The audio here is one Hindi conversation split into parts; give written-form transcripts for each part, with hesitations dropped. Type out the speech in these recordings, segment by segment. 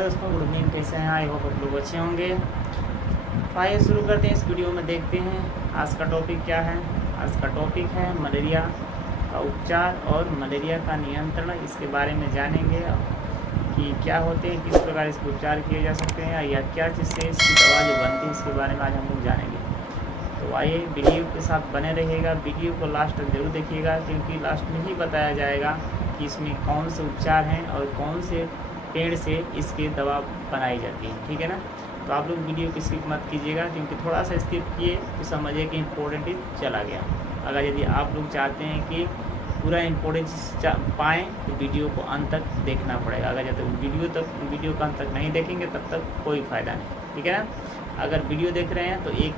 हाय दोस्तों, गुड इवनिंग। कैसे हैं? आई होप आप लोग अच्छे होंगे। तो आइए शुरू करते हैं। इस वीडियो में देखते हैं आज का टॉपिक क्या है। आज का टॉपिक है मलेरिया का उपचार और मलेरिया का नियंत्रण। इसके बारे में जानेंगे कि क्या होते हैं, किस प्रकार इसके उपचार किए जा सकते हैं या क्या चीज़ से इसकी दवा जो बनती है, इसके बारे में आज हम लोग जानेंगे। तो आइए वीडियो के साथ बने रहिएगा। वीडियो को लास्ट तक जरूर देखिएगा, क्योंकि लास्ट में ही बताया जाएगा कि इसमें कौन से उपचार हैं और कौन से पेड़ से इसकी दवा बनाई जाती है। ठीक है ना। तो आप लोग वीडियो की स्किप मत कीजिएगा, क्योंकि थोड़ा सा स्किप किए तो समझिए कि इम्पोर्टेंट चला गया। अगर यदि आप लोग चाहते हैं कि पूरा इम्पोर्टेंट पाएँ तो वीडियो को अंत तक देखना पड़ेगा। अगर जब तक वीडियो को अंत तक नहीं देखेंगे तब तक कोई फ़ायदा नहीं। ठीक है ना। अगर वीडियो देख रहे हैं तो एक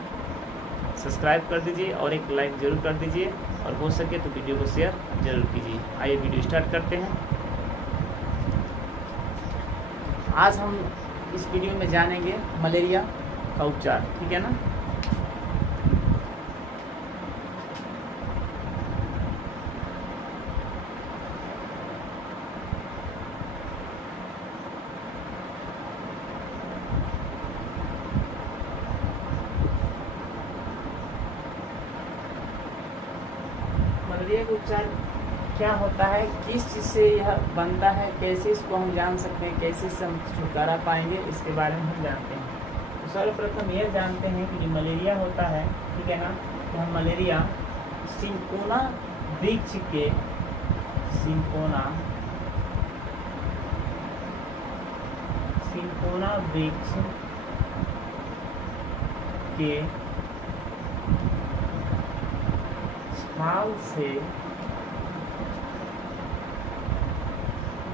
सब्सक्राइब कर दीजिए और एक लाइक ज़रूर कर दीजिए, और हो सके तो वीडियो को शेयर ज़रूर कीजिए। आइए वीडियो स्टार्ट करते हैं। आज हम इस वीडियो में जानेंगे मलेरिया का उपचार। ठीक है ना। मलेरिया का उपचार क्या होता है, किस चीज़ से यह बनता है, कैसे इसको हम जान सकते हैं, कैसे इससे हम छुटकारा पाएंगे, इसके बारे में हम जानते हैं। तो सर्वप्रथम यह जानते हैं कि जो मलेरिया होता है, ठीक है ना, यह मलेरिया सिंकोना वृक्ष के सिंकोना वृक्ष के छाल से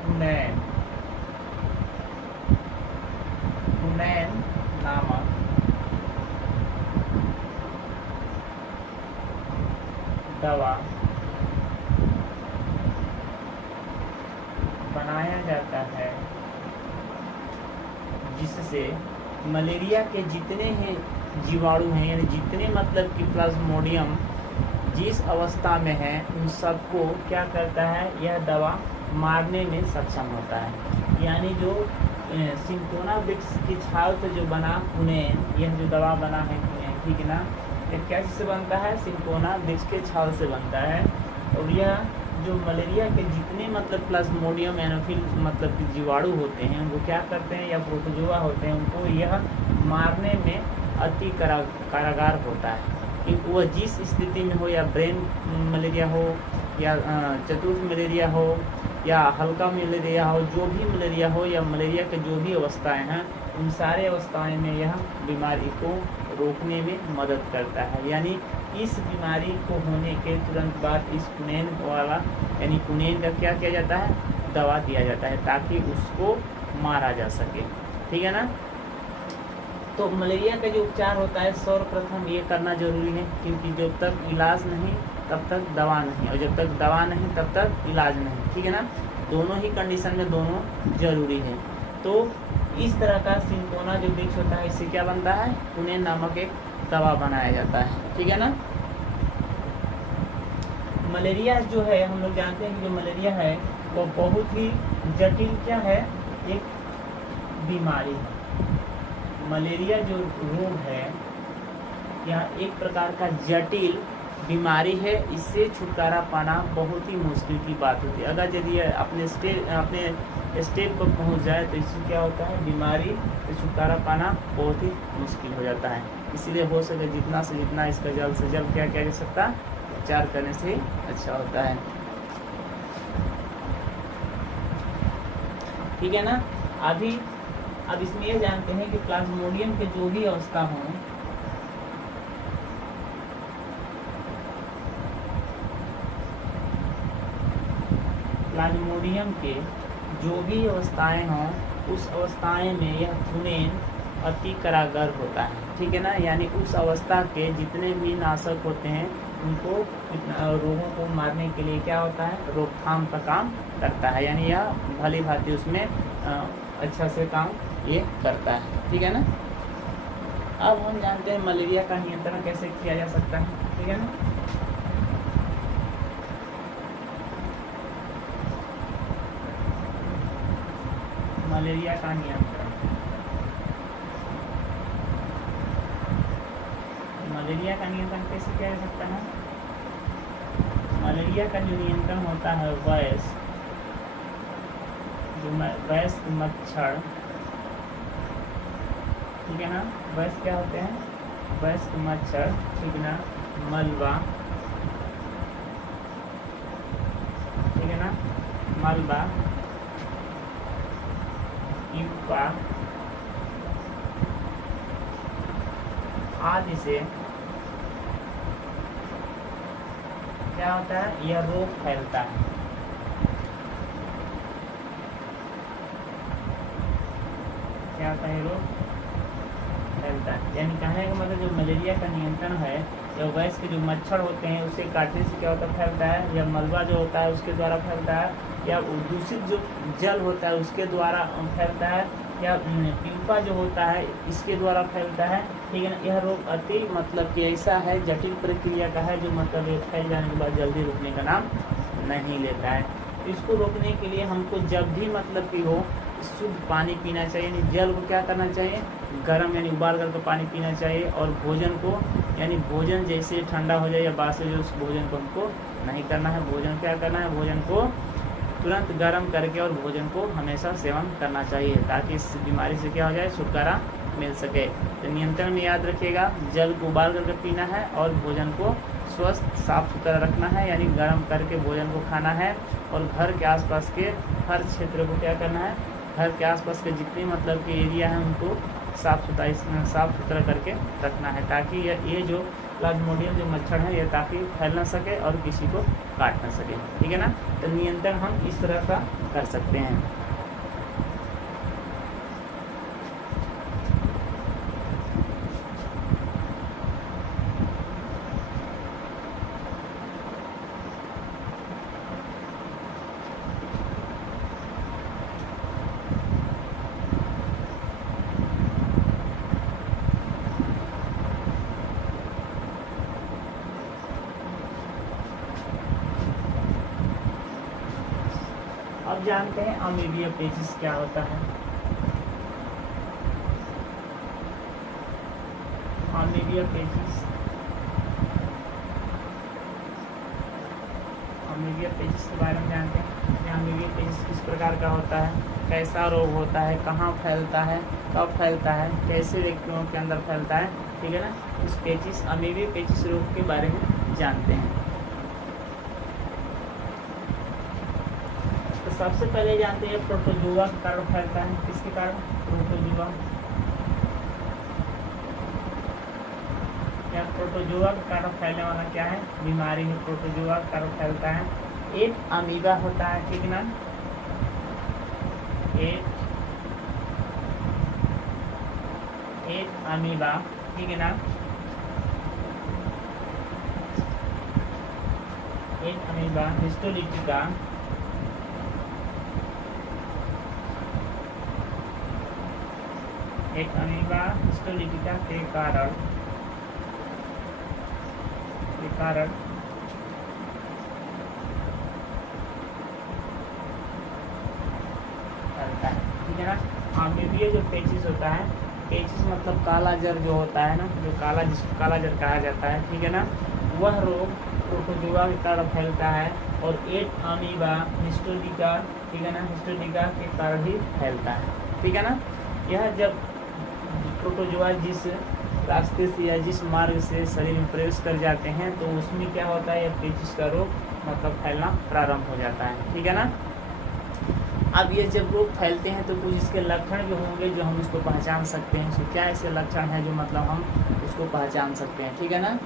कुनैन नामक दवा बनाया जाता है, जिससे मलेरिया के जितने हैं जीवाणु हैं, यानी जितने मतलब कि प्लाज्मोडियम जिस अवस्था में है, उन सबको क्या करता है, यह दवा मारने में सक्षम होता है। यानी जो सिंकोना वृक्ष की छाल से जो बना कुनैन, यह जो दवा बना है कुनैन, ठीक है ना, यह क्या चीज़ से बनता है, सिंकोना वृक्ष के छाल से बनता है। और यह जो मलेरिया के जितने मतलब प्लाज्मोडियम एनोफिल मतलब कि जीवाणु होते हैं, उनको क्या करते हैं, या प्रोटोजोआ होते हैं, उनको यह मारने में अति कारागार होता है। कि वह जिस स्थिति में हो, या ब्रेन मलेरिया हो, या चतुर्थ मलेरिया हो, या हल्का मलेरिया हो, जो भी मलेरिया हो, या मलेरिया के जो भी अवस्थाएं हैं, उन सारे अवस्थाएं में यह बीमारी को रोकने में मदद करता है। यानी इस बीमारी को होने के तुरंत बाद इस कुनैन वाला, यानी कुनैन का क्या किया जाता है, दवा दिया जाता है, ताकि उसको मारा जा सके। ठीक है ना। तो मलेरिया का जो उपचार होता है, सर्वप्रथम ये करना जरूरी है, क्योंकि जब तक इलाज नहीं तब तक दवा नहीं, और जब तक दवा नहीं तब तक इलाज नहीं। ठीक है ना। दोनों ही कंडीशन में दोनों जरूरी है। तो इस तरह का सिंकोना जो वृक्ष होता है, इससे क्या बनता है, कुनैन नामक एक दवा बनाया जाता है। ठीक है ना। मलेरिया जो है, हम लोग जानते हैं कि जो मलेरिया है वो बहुत ही जटिल क्या है, एक बीमारी है। मलेरिया जो रोग है, यह एक प्रकार का जटिल बीमारी है। इससे छुटकारा पाना बहुत ही मुश्किल की बात होती है। अगर यदि अपने स्टेप पर पहुंच जाए तो इससे क्या होता है, बीमारी से छुटकारा पाना बहुत ही मुश्किल हो जाता है। इसीलिए हो सके जितना से जितना इसका जल्द से जल्द क्या किया जा सकता है, उपचार करने से अच्छा होता है। ठीक है ना। अब इसमें यह जानते हैं कि प्लाज्मोडियम के जो भी अवस्था हों, प्लाज्मोडियम के जो भी अवस्थाएं हों, उस अवस्थाएं में यह कुनैन अति कारागार होता है। ठीक है ना। यानी उस अवस्था के जितने भी नाशक होते हैं, उनको रोगों को मारने के लिए क्या होता है, रोकथाम का काम करता है। यानी यह भली भांति उसमें अच्छा से काम ये करता है। ठीक है ना। अब हम जानते हैं मलेरिया का नियंत्रण कैसे किया जा सकता है। ठीक है ना। मलेरिया का नियंत्रण। मलेरिया का नियंत्रण कैसे किया जा सकता है? मलेरिया का जो नियंत्रण होता है वयस्क मच्छर, ठीक है ना, वयस्क क्या होते हैं? वयस्क मच्छर, ठीक है ना, मलबा, ठीक है ना, मलबा, प्यूपा आदि से क्या होता है? यह रोग फैलता है। क्या होता है? रोग फैलता है। यानी कहने का मतलब जो मलेरिया का नियंत्रण है, या वयस्क जो मच्छर होते हैं उसे काटने से क्या होता है? फैलता है। या मलबा जो होता है उसके द्वारा फैलता है, या दूषित जो जल होता है उसके द्वारा फैलता है, या प्यूपा जो होता है इसके द्वारा फैलता है, ठीक है ना। यह रोग अति मतलब कि ऐसा है, जटिल प्रक्रिया का है, जो मतलब ये फैल जाने के बाद जल्दी रुकने का नाम नहीं लेता है। इसको रोकने के लिए हमको जब भी मतलब कि हो शुद्ध पानी पीना चाहिए, यानी जल को क्या करना चाहिए? गर्म यानी उबाल करके पानी पीना चाहिए। और भोजन को यानी भोजन जैसे ठंडा हो जाए या बासी हो जाए उस भोजन को हमको नहीं करना है। भोजन क्या करना है? भोजन को तुरंत गर्म करके और भोजन को हमेशा सेवन करना चाहिए, ताकि इस बीमारी से क्या हो जाए? छुटकारा मिल सके। तो नियंत्रण में याद रखिएगा, जल को उबाल करके पीना है और भोजन को स्वस्थ साफ सुथरा रखना है, यानी गर्म करके भोजन को खाना है। और घर के आसपास के हर क्षेत्र को क्या करना है? घर के आसपास के जितने मतलब के एरिया हैं उनको साफ सुथरा करके रखना है, ताकि ये जो प्लाज्मोडियम जो मच्छर है ये ताकि फैल ना सके और किसी को काट ना सके, ठीक है ना। तो नियंत्रण हम इस तरह का कर सकते हैं। अब जानते हैं अमीबिया पेचिस क्या होता है। अमीबिया पेचिस के बारे में जानते हैं। अमीबिया पेचिस किस प्रकार का होता है, कैसा रोग होता है, कहाँ फैलता है, कब फैलता है, कैसे व्यक्तियों के अंदर फैलता है, ठीक है ना। इस पेचिस अमीबिया पेचिस रोग के बारे में जानते हैं। तो सबसे पहले जानते हैं प्रोटोजुआ के कारण फैलता है। किसके कारण? प्रोटोजुआ। या प्रोटोजुआ के कारण फैलने वाला क्या है? बीमारी है। प्रोटोजुआ के कारण फैलता है। एक अमीबा होता है, ठीक ना, एक अमीबा, ठीक है ना, एक अमीबा हिस्टोलिटिका, एक अमीबा हिस्टोलिटिका के कारण फैलता है, ठीक है ना। अमीबिया जो पेचिस होता है, पेचिस मतलब काला जर जो होता है ना, जो जिसको काला जर कहा जाता है, ठीक है ना, वह रोग प्रोटोजुआ के कारण फैलता है। और एक अमीबा हिस्टोलिटिका, ठीक है ना, हिस्टोलिटिका के कारण ही फैलता है, ठीक है ना। यह जब प्रोटोजुआ जिस रास्ते से या जिस मार्ग से शरीर में प्रवेश कर जाते हैं तो उसमें क्या होता है? पेचिस का रोग मतलब फैलना प्रारंभ हो जाता है, ठीक है ना। अब ये जब रोग फैलते हैं तो कुछ इसके लक्षण भी होंगे जो हम उसको पहचान सकते हैं। तो क्या ऐसे लक्षण हैं जो मतलब हम उसको पहचान सकते हैं, ठीक है ना।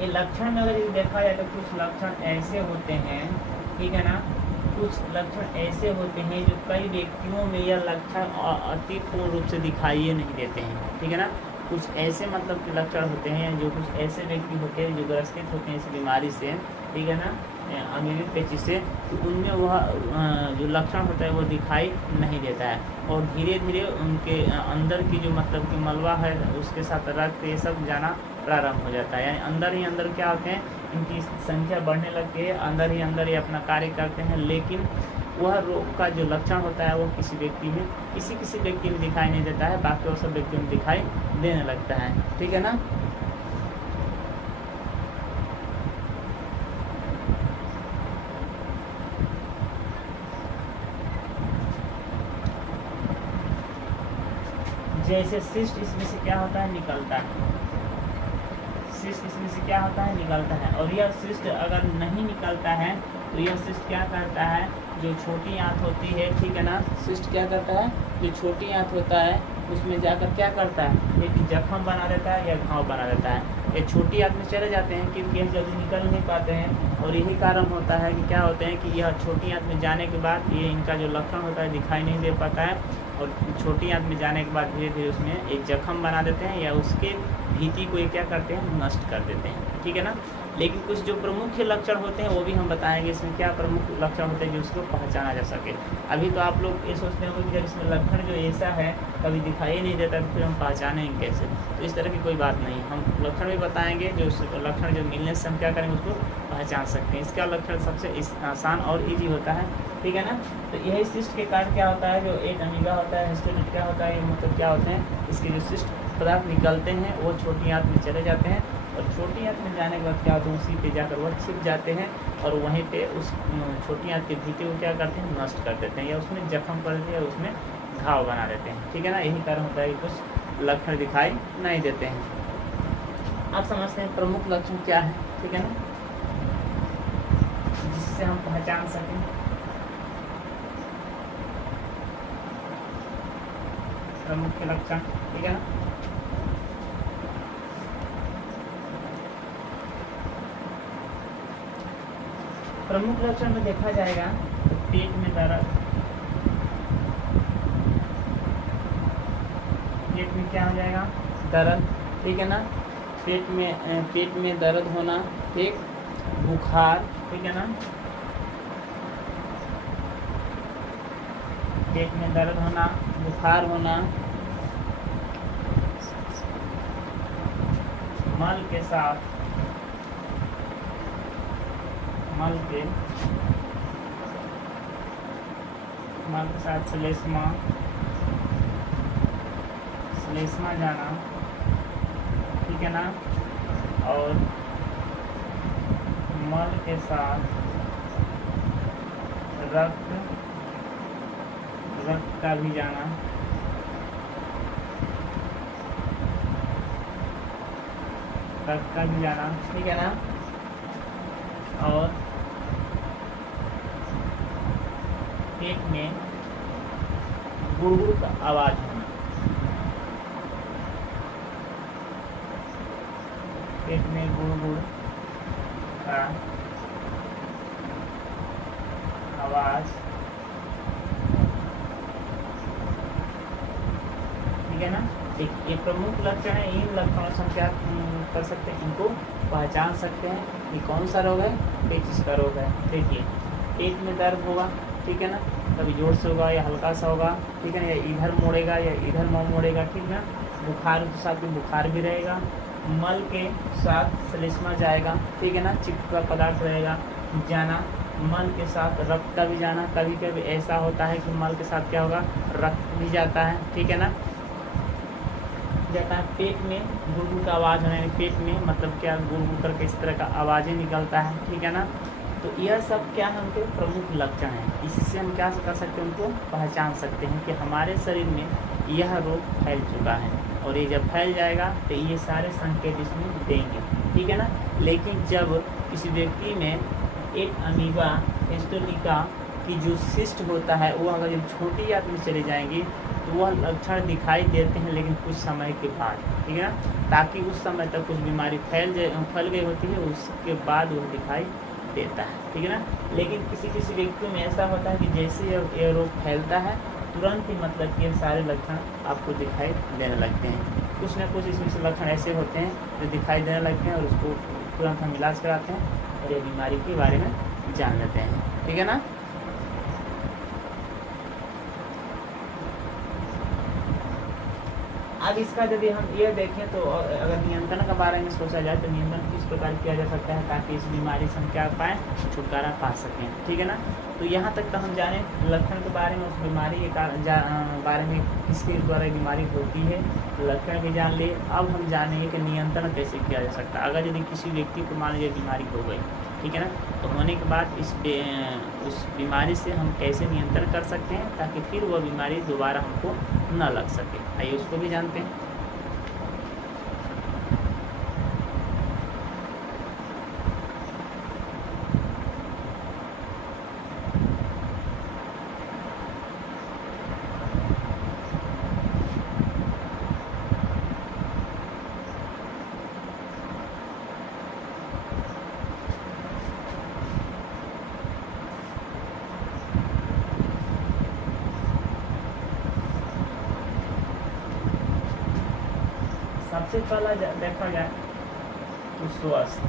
ये लक्षण में अगर देखा जाए तो कुछ लक्षण ऐसे होते हैं, ठीक है ना, कुछ लक्षण ऐसे होते हैं जो कई व्यक्तियों में यह लक्षण अति पूर्ण रूप से दिखाई नहीं देते हैं, ठीक है ना। कुछ ऐसे मतलब के लक्षण होते हैं जो कुछ ऐसे व्यक्ति होते हैं जो ग्रसित होते हैं इस बीमारी से, ठीक है ना, अमीबिया पेचिस से, तो उनमें वह जो लक्षण होता है वो दिखाई नहीं देता है। और धीरे धीरे उनके अंदर की जो मतलब कि मलबा है उसके साथ रक्त ये सब जाना प्रारंभ हो जाता है। यानी अंदर ही अंदर क्या होते हैं, इनकी संख्या बढ़ने लगती है, अंदर ही अंदर ये अपना कार्य करते हैं। लेकिन वह रोग का जो लक्षण होता है वो किसी व्यक्ति में किसी व्यक्ति में दिखाई नहीं देता है, बाकी और सब व्यक्तियों में दिखाई देने लगता है। ठीक है ना। जैसे सिस्ट इसमें से क्या होता है, निकलता है। सिस्ट इसमें से क्या होता है, निकलता है। और यह सिस्ट अगर नहीं निकलता है तो यह सिस्ट क्या करता है, जो छोटी आंत होती है, ठीक है ना, सिस्ट क्या करता है, जो छोटी आंत होता है उसमें जाकर क्या करता है, एक जख्म बना देता है या घाव बना देता है। ये छोटी आंत में चले जाते हैं क्योंकि यह जल्दी निकल नहीं पाते हैं, और यही कारण होता है कि क्या होते हैं कि यह छोटी आंत में जाने के बाद ये इनका जो लक्षण होता है दिखाई नहीं दे पाता है, और छोटी आंत में जाने के बाद धीरे धीरे उसमें एक जख्म बना देते हैं या उसके भीति को ये क्या करते हैं, नष्ट कर देते हैं। ठीक है ना। लेकिन कुछ जो प्रमुख लक्षण होते हैं वो भी हम बताएंगे, इसमें क्या प्रमुख लक्षण होते हैं जो उसको पहचाना जा सके। अभी तो आप लोग ये सोचते होंगे कि जब इसमें लक्षण जो ऐसा है कभी दिखाई नहीं देता तो फिर हम पहचानेंगे कैसे, तो इस तरह की कोई बात नहीं। हम लक्षण भी बताएंगे, जो लक्षण जो मिलने से हम क्या करेंगे उसको पहचान सकते हैं। इसका लक्षण सबसे आसान और ईजी होता है। ठीक है ना। तो यही सिस्ट के कारण क्या होता है, जो एक अमीबा होता है, हिस्टोलिट क्या होता है, मतलब क्या होते हैं, इसके जो सिस्ट पदार्थ निकलते हैं वो छोटी आंत में चले जाते हैं, और छोटी आंत में जाने के बाद क्या होता है, उसी पे जाकर वह छिप जाते हैं और वहीं पे उस छोटी आंत के भीतर को क्या करते हैं, नष्ट कर देते हैं या उसमें जख्म कर देते हैं, उसमें घाव बना देते हैं। ठीक है ना। यही कारण होता है कि कुछ लक्षण दिखाई नहीं देते हैं। आप समझते हैं प्रमुख लक्षण क्या है। ठीक है ना, जिससे हम पहचान सकें। प्रमुख लक्षण, ठीक है ना। प्रमुख लक्षण में देखा जाएगा तो पेट में दर्द, पेट में क्या हो जाएगा, दर्द। ठीक है ना। पेट में दर्द होना, एक बुखार, ठीक है ना, पेट में दर्द होना, बुखार होना, मल के साथ श्लेष्मा जाना, ठीक है ना, और मल के साथ रक्त का भी जाना, ठीक है ना, और पेट में गुड़गुड़ का आवाज होना, पेट में गुड़गुड़ का आवाज, ठीक है ना। ये प्रमुख लक्षण है। इन लक्षणों से हम क्या कर सकते हैं, इनको पहचान सकते हैं कि कौन सा रोग है, पेचिश का रोग है। देखिए, पेट में दर्द होगा, ठीक है ना, कभी जोर से होगा या हल्का सा होगा, ठीक है ना, या इधर मोड़ेगा या इधर मुँह मोड़ेगा, ठीक है ना। बुखार के साथ में बुखार भी रहेगा, मल के साथ श्लेष्मा जाएगा, ठीक है ना, चिपका पदार्थ रहेगा, जाना, मल के साथ रक्त का भी जाना। कभी कभी ऐसा होता है कि मल के साथ क्या होगा, रक्त भी जाता है, ठीक है ना, जाता है। पेट में गुड़गुड़ का आवाज़ होना, पेट में मतलब क्या, गुड़गुड़ करके इस तरह का आवाज़ें निकलता है, ठीक है ना। तो यह सब क्या है, उनके प्रमुख लक्षण हैं। इससे हम क्या कर सकते हैं, उनको पहचान सकते हैं कि हमारे शरीर में यह रोग फैल चुका है, और ये जब फैल जाएगा तो ये सारे संकेत इसमें देंगे, ठीक है ना। लेकिन जब किसी व्यक्ति में एक अमीबा हिस्टोलिका की जो सिस्ट होता है वो अगर जब छोटी आंत में चले जाएंगी तो वह लक्षण दिखाई देते हैं, लेकिन कुछ समय के बाद, ठीक है ना, ताकि उस समय तक कुछ बीमारी फैल गई होती है, उसके बाद वो दिखाई देता है, ठीक है ना। लेकिन किसी व्यक्ति में ऐसा होता है कि जैसे ये रोग फैलता है तुरंत ही मतलब कि सारे लक्षण आपको दिखाई देने लगते हैं। कुछ ना कुछ इसमें से लक्षण ऐसे होते हैं जो दिखाई देने लगते हैं, और उसको तुरंत हम इलाज कराते हैं और ये बीमारी के बारे में जान लेते हैं, ठीक है ना। अब इसका यदि हम ये देखें तो अगर नियंत्रण के बारे में सोचा जाए तो नियंत्रण किस प्रकार किया जा सकता है ताकि इस बीमारी से हम क्या पाएँ, छुटकारा पा सकें, ठीक है ना। तो यहाँ तक तो हम जाने लक्षण के बारे में, उस बीमारी के बारे में किसके द्वारा बीमारी होती है, लक्षण भी जान लिए। अब हम जानेंगे कि नियंत्रण कैसे किया जा सकता है। अगर यदि किसी व्यक्ति को मान लीजिए बीमारी हो गई, ठीक है ना, तो होने के बाद उस बीमारी से हम कैसे नियंत्रण कर सकते हैं ताकि फिर वह बीमारी दोबारा हमको न लग सके। आइए उसको भी जानते हैं। सबसे पहला देखा जाए तो स्वस्थ,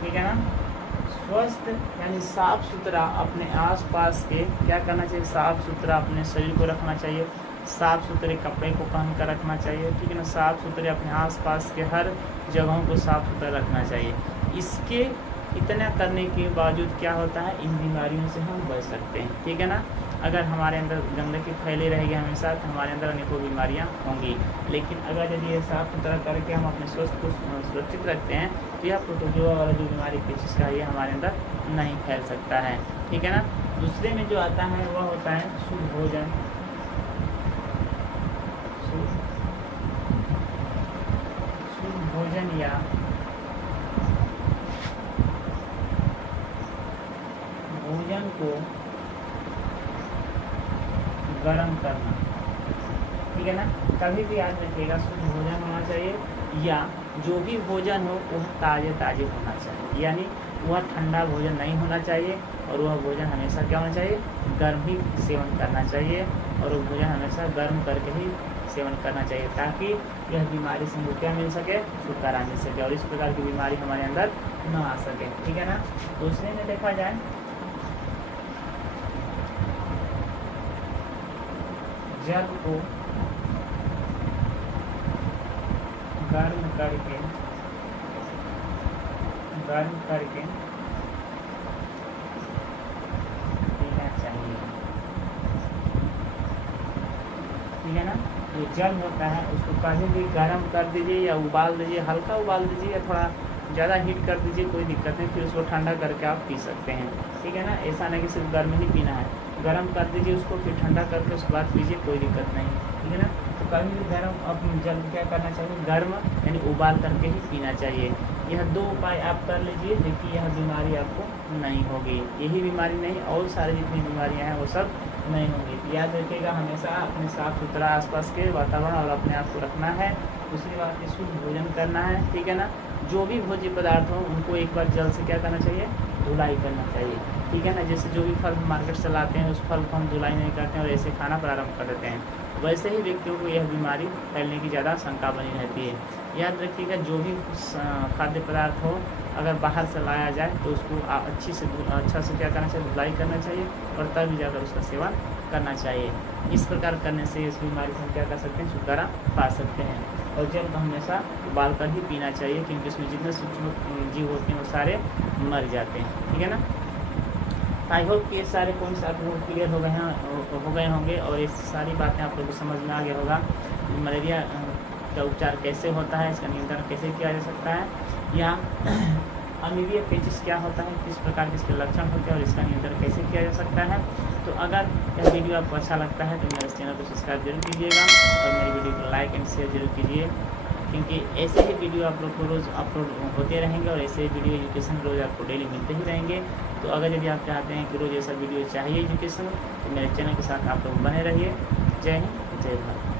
ठीक है ना, स्वस्थ यानी साफ सुथरा अपने आसपास के क्या करना चाहिए, साफ सुथरा अपने शरीर को रखना चाहिए, साफ सुथरे कपड़े को पहन कर रखना चाहिए, ठीक है ना, साफ सुथरे अपने आसपास के हर जगहों को साफ सुथरा रखना चाहिए। इसके इतना करने के बावजूद क्या होता है, इन बीमारियों से हम बच सकते हैं, ठीक है ना। अगर हमारे अंदर गंदगी फैली रहेगी हमेशा तो हमारे अंदर अनेकों बीमारियां होंगी, लेकिन अगर यदि ये साफ सुथरा करके हम अपने स्वास्थ्य को सुरक्षित रखते हैं तो यह प्रोटोजोआ वाला जो बीमारी पेचिश का है ये हमारे अंदर नहीं फैल सकता है, ठीक है ना। दूसरे में जो आता है वह होता है शुद्ध भोजन, शुद्ध भोजन या भोजन को गर्म करना, ठीक है ना। कभी भी याद रखिएगा शुद्ध भोजन होना चाहिए या जो भी भोजन हो वह ताज़े होना चाहिए, यानी वह ठंडा भोजन नहीं होना चाहिए और वह भोजन हमेशा क्या होना चाहिए, गर्म ही सेवन करना चाहिए और वह भोजन हमेशा गर्म करके ही सेवन करना चाहिए ताकि यह बीमारी से हमको क्या मिल सके, छुटकारा मिल सके और इस प्रकार की बीमारी हमारे अंदर न आ सके, ठीक है ना। दूसरे में देखा जाए जल को गर्म करके पीना चाहिए, ठीक है ना। जो जल होता है उसको कभी भी गर्म कर दीजिए या उबाल दीजिए, हल्का उबाल दीजिए या थोड़ा ज़्यादा हीट कर दीजिए, कोई दिक्कत नहीं, फिर उसको ठंडा करके आप पी सकते हैं, ठीक है ना। ऐसा नहीं कि सिर्फ गर्म ही पीना है, गर्म कर दीजिए उसको, फिर ठंडा करके उसके बाद पीजिए, कोई दिक्कत नहीं, ठीक है ना। तो कभी भी गर्म अब जल क्या करना चाहिए, गर्म यानी उबाल करके ही पीना चाहिए। यह दो उपाय आप कर लीजिए, देखिए यह बीमारी आपको नहीं होगी, यही बीमारी नहीं और सारी जितनी बीमारियां हैं वो सब नहीं होंगी। तो याद रखिएगा हमेशा अपने साफ सुथरा आसपास के वातावरण और अपने आप को रखना है। दूसरी बात की शुद्ध भोजन करना है, ठीक है ना। जो भी भोज्य पदार्थ हो उनको एक बार जल से क्या करना चाहिए, धुलाई करना चाहिए, ठीक है ना। जैसे जो भी फल मार्केट से लाते हैं उस फल को हम धुलाई नहीं करते हैं और ऐसे खाना प्रारंभ कर देते हैं, वैसे ही व्यक्तियों को यह बीमारी फैलने की ज़्यादा शंका बनी रहती है। याद रखिएगा जो भी खाद्य पदार्थ हो अगर बाहर से लाया जाए तो उसको अच्छा से क्या करना चाहिए, धुलाई करना चाहिए और तभी जाकर उसका सेवन करना चाहिए। इस प्रकार करने से इस बीमारी से हम क्या कर सकते हैं, छुटकारा पा सकते हैं। और जल को हमेशा उबाल कर ही पीना चाहिए क्योंकि उसमें जितने सूक्ष्म जीव होते हैं वो सारे मर जाते हैं, ठीक है ना। आई होप कि ये सारे पॉइंट्स आप लोगों को क्लियर हो गए होंगे और ये सारी बातें आप लोगों को समझ में आ गया होगा। मलेरिया का उपचार कैसे होता है, इसका नियंत्रण कैसे किया जा सकता है, या अमीबिया पेचिस क्या होता है, किस प्रकार के इसके लक्षण होते हैं और इसका नियंत्रण कैसे किया जा सकता है। तो अगर यह वीडियो आपको अच्छा लगता है तो मेरे चैनल को सब्सक्राइब जरूर कीजिएगा और मेरी वीडियो को लाइक एंड शेयर जरूर कीजिए क्योंकि ऐसे ही वीडियो आप लोग को रोज़ अपलोड होते रहेंगे और ऐसे वीडियो एजुकेशन रोज़ आपको डेली मिलते ही रहेंगे। तो अगर यदि आप चाहते हैं कि रोज़ ऐसा वीडियो चाहिए एजुकेशन तो मेरे चैनल के साथ आप लोग बने रहिए। जय हिंद, जय भारत।